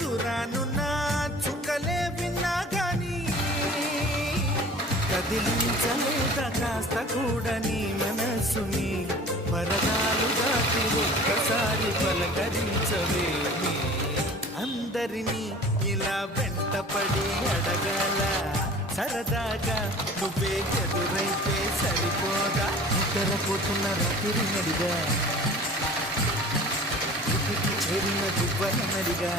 దురానున్న చుక్కలే విన్నా గాని కదిలించలేక కాస్త కూడా నీ మనసుని పరదాలు దాటి ఒక్కసారి పలకరించవేమి అందరినీ ఇలా వెంటపడి అడగాల సరదాగా నువ్వే ఎదురైతే సరిపోదా నిద్రపోతున్న రాత్రి నడిగా ఇంటికి చేరిన దువ్వల నడిగా